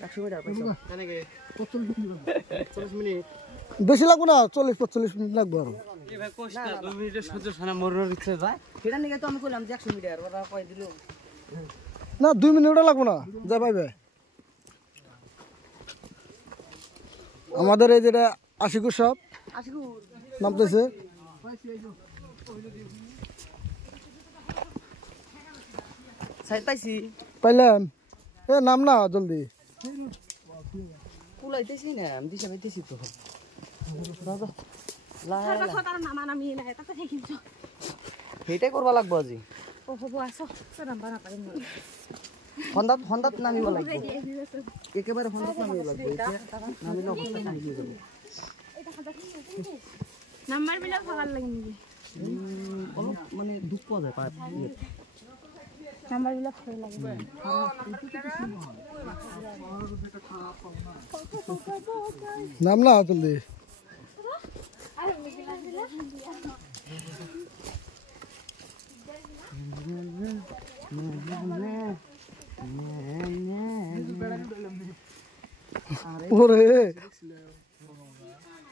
100 মিটার পাইছো জানে কি 40 মিনিট বেশি লাগবে না 40-45 মিনিট লাগবে আর এই ভাই কষ্ট 2 মিনিটে সহ্য সানা মরর ইচ্ছে যায় সেটা নিয়ে তো আমি কইলাম যে 100 মিটার ওরা কই দিল না 2 মিনিটও লাগবে না যা পাইবে আমাদের এই যেটা আশিকুর সব নামতেছে সাইড পাইছি পাইলাম এ নাম না জলদি কুলাইতেছি না আমি দিশা পাইতেছি তো সেইটাই করবা লাগবো আজি হন্দাত নামিব লাগবে একেবারে হন্দাত নামিব লাগবে নামিলে অবস্থা খাই দিয়ে যাবে নাম্বার বিলাক ভাগার লাগে নাকি অলপ মানে দুঃখ পাওয়া যায় পায় নাম্বার বিলাক ভয় লাগে নাম না জলদি ওরে